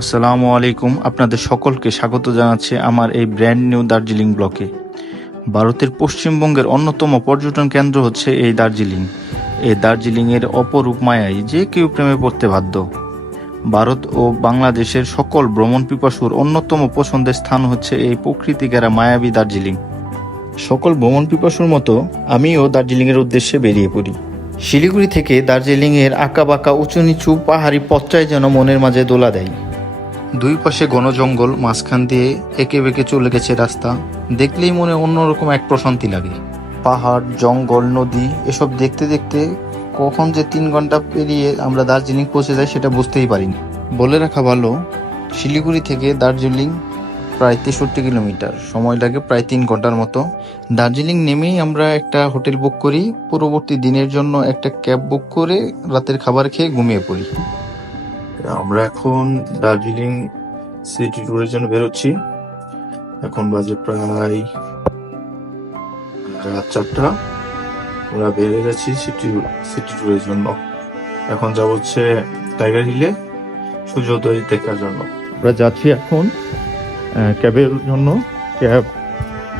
আসসালামু আলাইকুম, আপনাদের সকলকে স্বাগত জানাচ্ছি আমার এই ব্র্যান্ড নিউ দার্জিলিং ব্লকে। ভারতের পশ্চিমবঙ্গের অন্যতম পর্যটন কেন্দ্র হচ্ছে এই দার্জিলিং। এই দার্জিলিংয়ের অপরূপ মায়ায় যে কেউ প্রেমে পড়তে বাধ্য। ভারত ও বাংলাদেশের সকল ভ্রমণ পিপাসুর অন্যতম পছন্দের স্থান হচ্ছে এই প্রকৃতি ঘেরা মায়াবী দার্জিলিং। সকল ভ্রমণ পিপাসুর মতো আমিও দার্জিলিংয়ের উদ্দেশ্যে বেরিয়ে পড়ি। শিলিগুড়ি থেকে দার্জিলিংয়ের আঁকা বাঁকা উঁচু নিচু পাহাড়ি পথটাই যেন মনের মাঝে দোলা দেয়। দুই পাশে ঘন জঙ্গল, মাঝখান দিয়ে এঁকে বেঁকে চলে গেছে রাস্তা। দেখলেই মনে অন্যরকম এক প্রশান্তি লাগে। পাহাড়, জঙ্গল, নদী এসব দেখতে দেখতে কখন যে 3 ঘন্টা পেরিয়ে আমরা দার্জিলিং পৌঁছে যাই সেটা বুঝতেই পারিনি। বলে রাখা ভালো, শিলিগুড়ি থেকে দার্জিলিং প্রায় 63 কিলোমিটার, সময় লাগে প্রায় 3 ঘন্টার মতো। দার্জিলিং নেমেই আমরা একটা হোটেল বুক করি, পরবর্তী দিনের জন্য একটা ক্যাব বুক করে রাতের খাবার খেয়ে ঘুমিয়ে পড়ি। আমরা এখন দার্জিলিং সিটি ট্যুরের জন্য বেরোচ্ছি। এখন বাজে প্রায় রাত 4টা। আমরা বেরিয়ে যাচ্ছি সিটি ট্যুরের জন্য। এখন যাব হচ্ছে টাইগার হিলে সূর্যোদয় দেখার জন্য। আমরা যাচ্ছি এখন ক্যাবের জন্য। ক্যাব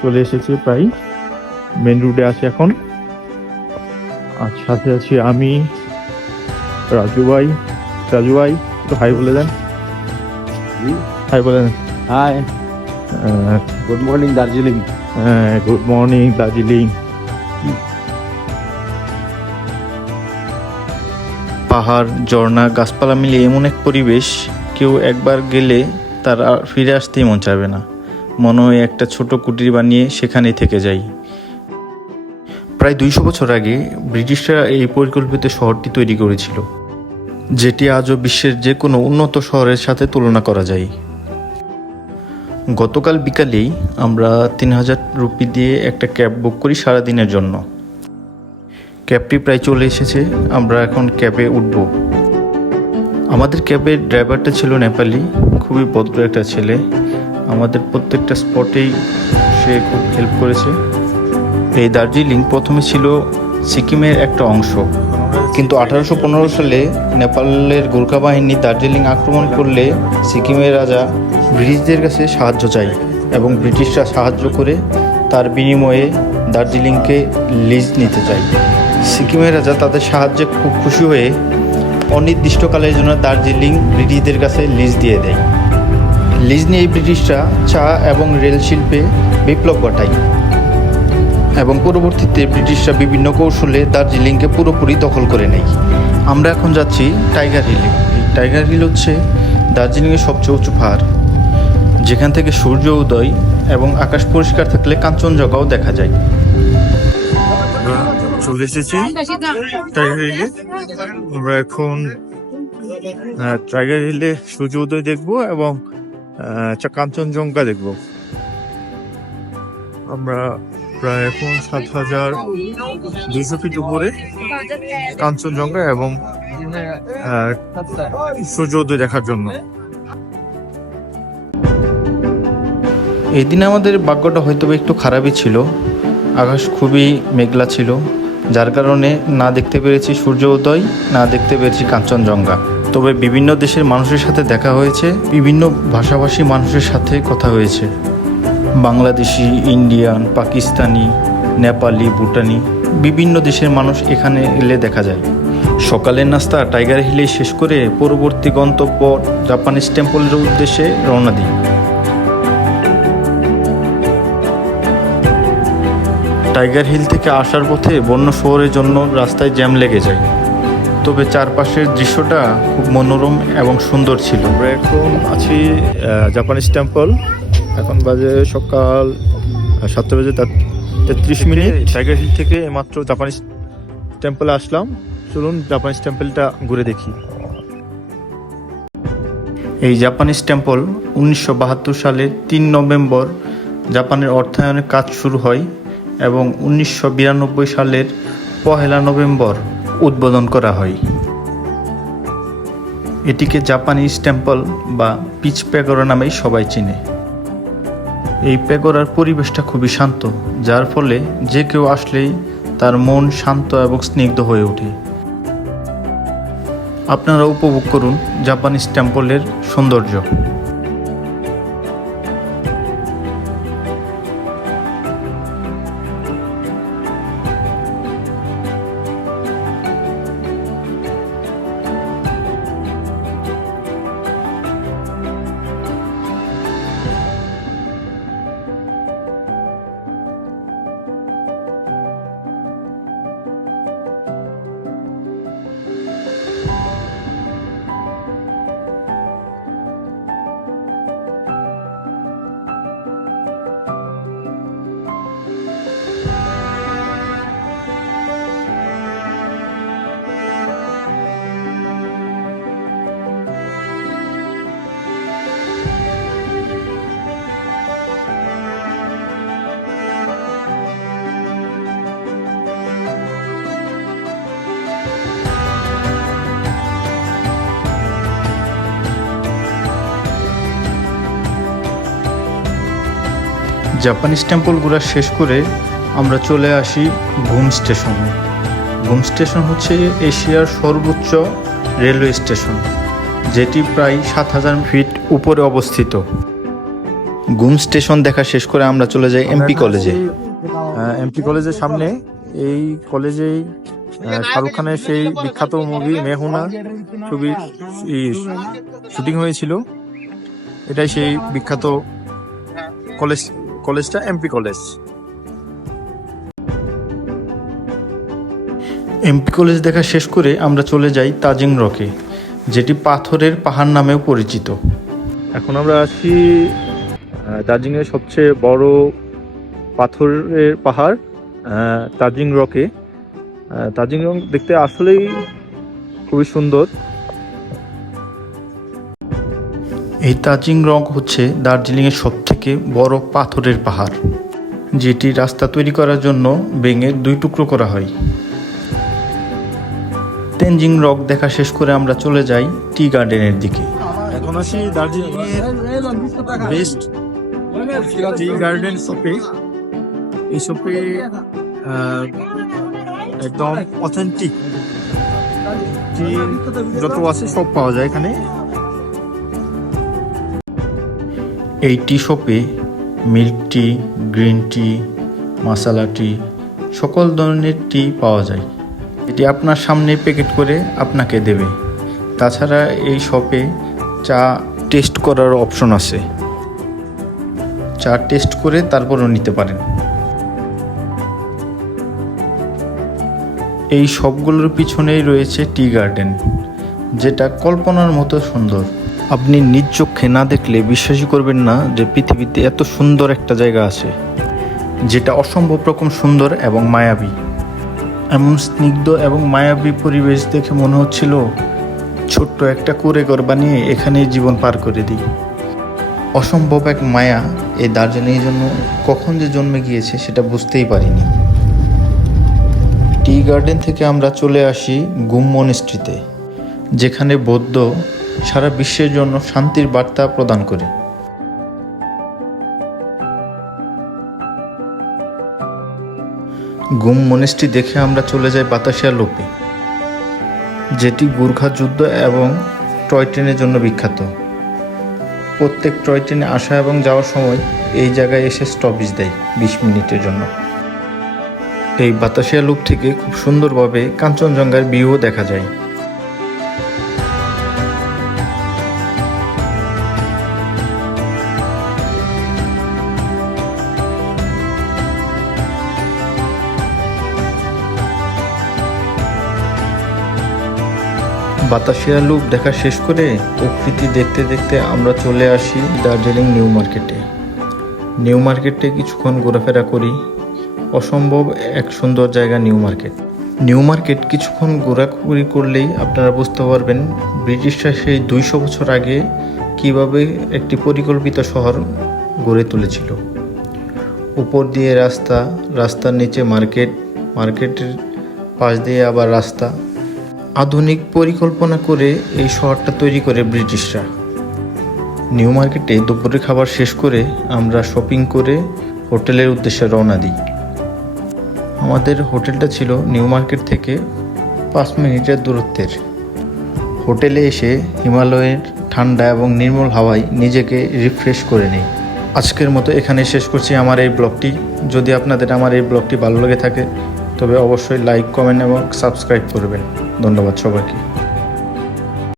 চলে এসেছে, প্রায় মেন রুটে আছে এখন। আর সাথে আছি আমি, রাজু ভাই। একটু হাই বলে দেন। হাই বলে দেন। Hi, good morning Darjeeling. Good morning Darjeeling. পাহাড়, ঝর্ণা, গাছপালা মিলে এমন এক পরিবেশ, কেউ একবার গেলে তার আর ফিরে আসতেই মন চাইবে না। মনে হয় একটা ছোট কুটির বানিয়ে সেখানেই থেকে যাই। প্রায় 200 বছর আগে ব্রিটিশরা এই পরিকল্পিত শহরটি তৈরি করেছিল, যেটি আজও বিশ্বের যে কোনো উন্নত শহরের সাথে তুলনা করা যায়। গতকাল বিকালেই আমরা 3000 রুপি দিয়ে একটা ক্যাব বুক করি সারাদিনের জন্য। ক্যাবটি প্রায় চলে এসেছে, আমরা এখন ক্যাবে উঠব। আমাদের ক্যাবের ড্রাইভারটা ছিল নেপালি, খুবই ভদ্র একটা ছেলে। আমাদের প্রত্যেকটা স্পটেই সে খুব হেল্প করেছে। এই দার্জিলিং প্রথমে ছিল সিকিমের একটা অংশ, কিন্তু 1815 সালে নেপালের গোর্খা বাহিনী দার্জিলিং আক্রমণ করলে সিকিমের রাজা ব্রিটিশদের কাছে সাহায্য চায় এবং ব্রিটিশরা সাহায্য করে তার বিনিময়ে দার্জিলিংকে লিজ নিতে চায়। সিকিমের রাজা তাদের সাহায্যে খুব খুশি হয়ে অনির্দিষ্টকালের জন্য দার্জিলিং ব্রিটিশদের কাছে লিজ দিয়ে দেয়। লিজ নিয়ে ব্রিটিশরা চা এবং রেল শিল্পে বিপ্লব ঘটায় এবং পরবর্তীতে ব্রিটিশরা বিভিন্ন কৌশলে দার্জিলিংকে পুরোপুরি দখল করে নেয়। আমরা এখন যাচ্ছি টাইগার হিলে। এই টাইগার হিল হচ্ছে দার্জিলিংয়ের সবচেয়ে উঁচু পাহাড়, যেখান থেকে সূর্য উদয় এবং আকাশ পরিষ্কার থাকলে কাঞ্চনজঙ্ঘাও দেখা যায়। চলে এসেছি টাইগার হিলে। আমরা এখন টাইগার হিলে সূর্য উদয় দেখবো এবং কাঞ্চনজঙ্ঘা দেখবো। আমরা প্রায় এখন 7200 ফিট উপরে কাঞ্চনজঙ্ঘা এবং সূর্যোদয় দেখার জন্য। এই দিন আমাদের ভাগ্যটা হয়তো একটু খারাপই ছিল। আকাশ খুবই মেঘলা ছিল, যার কারণে না দেখতে পেরেছি সূর্য উদয়, না দেখতে পেরেছি কাঞ্চনজঙ্ঘা। তবে বিভিন্ন দেশের মানুষের সাথে দেখা হয়েছে, বিভিন্ন ভাষাভাষী মানুষের সাথে কথা হয়েছে। বাংলাদেশি, ইন্ডিয়ান, পাকিস্তানি, নেপালি, ভুটানি, বিভিন্ন দেশের মানুষ এখানে এলে দেখা যায়। সকালের নাস্তা টাইগার হিলে শেষ করে পরবর্তী গন্তব্য জাপানিজ টেম্পলের উদ্দেশ্যে রওনা দিই। টাইগার হিল থেকে আসার পথে বন্য শহরের জন্য রাস্তায় জ্যাম লেগে যায়, তবে চারপাশের দৃশ্যটা খুব মনোরম এবং সুন্দর ছিল। আমরা এখন আছি জাপানিজ টেম্পল। এখন বাজে সকাল 7:33। টাইগার হিল থেকে মাত্র জাপানিজ টেম্পলে আসলাম। চলুন জাপানিজ টেম্পলটা ঘুরে দেখি। এই জাপানিজ টেম্পল 1972 সালের 3 নভেম্বর জাপানের অর্থায়নের কাজ শুরু হয় এবং 1992 সালের 1 নভেম্বর উদ্বোধন করা হয়। এটিকে জাপানিজ টেম্পল বা পিচ প্যাগোরা নামেই সবাই চিনে। এই প্যাগোরার পরিবেশটা খুবই শান্ত, যার ফলে যে কেউ আসলেই তার মন শান্ত এবং স্নিগ্ধ হয়ে ওঠে। আপনারা উপভোগ করুন জাপানিজ টেম্পলের সৌন্দর্য। জাপানিজ টেম্পল ঘোরা শেষ করে আমরা চলে আসি ঘুম স্টেশনে। ঘুম স্টেশন হচ্ছে এশিয়ার সর্বোচ্চ রেলওয়ে স্টেশন, যেটি প্রায় 7000 ফিট উপরে অবস্থিত। ঘুম স্টেশন দেখা শেষ করে আমরা চলে যাই এমপি কলেজে। এমপি কলেজের সামনে, এই কলেজেই শাহরুখ খানের সেই বিখ্যাত মুভি মেহুনা ছবির শুটিং হয়েছিল। এটাই সেই বিখ্যাত কলেজটা এমপি কলেজ। এমপি কলেজ দেখা শেষ করে আমরা চলে যাই তাজিং রকে, যেটি পাথরের পাহাড় নামেও পরিচিত। এখন আমরা আছি দার্জিলিংয়ের সবচেয়ে বড় পাথরের পাহাড় তাজিং রকে। তাজিং রক দেখতে আসলেই খুবই সুন্দর। এই তাজিং রক হচ্ছে দার্জিলিংয়ের সবথেকে বড় পাথরের পাহাড়, যেটি রাস্তা তৈরি করার জন্য ভেঙে 2 টুকরো করা হয়। তেনজিং রক দেখা শেষ করে আমরা চলে যাই টি গার্ডেনের দিকে। এখন আসি দার্জিলিংয়ের বেস্ট টি গার্ডেন শপে। এই শপে একদম অথেন্টিক টি যত আছে সব পাওয়া যায় এখানে। এই টি শপে মিল্ক টি, গ্রিন টি, মশালা টি, সকল ধরনের টি পাওয়া যায়। এটি আপনার সামনে প্যাকেট করে আপনাকে দেবে। তাছাড়া এই শপে চা টেস্ট করার অপশন আছে, চা টেস্ট করে তারপরও নিতে পারেন। এই সবগুলোর পিছনেই রয়েছে টি গার্ডেন, যেটা কল্পনার মতো সুন্দর। আপনি নিজ চোখে না দেখলে বিশ্বাসই করবেন না যে পৃথিবীতে এত সুন্দর একটা জায়গা আছে, যেটা অসম্ভব রকম সুন্দর এবং মায়াবী। এমন স্নিগ্ধ এবং মায়াবী পরিবেশ দেখে মনে হচ্ছিল ছোট্ট একটা কুঁড়েঘর বানিয়ে এখানেই জীবন পার করে দিই। অসম্ভব এক মায়া এই দার্জিলিংয়ের জন্য কখন যে জন্মে গিয়েছে সেটা বুঝতেই পারিনি। টি গার্ডেন থেকে আমরা চলে আসি গুম মনিস্ট্রিতে, যেখানে বৌদ্ধ সারা বিশ্বের জন্য শান্তির বার্তা প্রদান করে। গুম মনিস্ট্রি দেখে আমরা চলে যাই বাতাসিয়া লোপে, যেটি গুর্খা যুদ্ধ এবং টয় ট্রেনের জন্য বিখ্যাত। প্রত্যেক টয় ট্রেনে আসা এবং যাওয়ার সময় এই জায়গায় এসে স্টপেজ দেয় 20 মিনিটের জন্য। এই বাতাসিয়া লুপ থেকে খুব সুন্দরভাবে কাঞ্চনজঙ্ঘার ভিউও দেখা যায়। বাতাসিয়া লুপ দেখা শেষ করে প্রকৃতি দেখতে দেখতে আমরা চলে আসি দার্জিলিং নিউ মার্কেটে। নিউ মার্কেটে কিছুক্ষণ ঘোরাফেরা করি। অসম্ভব এক সুন্দর জায়গা নিউ মার্কেট। নিউ মার্কেট কিছুক্ষণ ঘোরাঘুরি করলেই আপনারা বুঝতে পারবেন ব্রিটিশরা সেই 200 বছর আগে কিভাবে একটি পরিকল্পিত শহর গড়ে তুলেছিল। উপর দিয়ে রাস্তা, রাস্তার নিচে মার্কেট, মার্কেটের পাশ দিয়ে আবার রাস্তা। আধুনিক পরিকল্পনা করে এই শহরটা তৈরি করে ব্রিটিশরা। নিউ মার্কেটে দুপুরের খাবার শেষ করে আমরা শপিং করে হোটেলের উদ্দেশ্যে রওনা দিই। আমাদের হোটেলটা ছিল নিউ মার্কেট থেকে 5 মিনিটের দূরত্বের। হোটেলে এসে হিমালয়ের ঠান্ডা এবং নির্মল হাওয়ায় নিজেকে রিফ্রেশ করে নিই। আজকের মতো এখানে শেষ করছি আমার এই ব্লগটি। যদি আপনাদের আমার এই ব্লগটি ভালো লেগে থাকে তবে অবশ্যই লাইক, কমেন্ট এবং সাবস্ক্রাইব করবেন। ধন্যবাদ সবাইকে।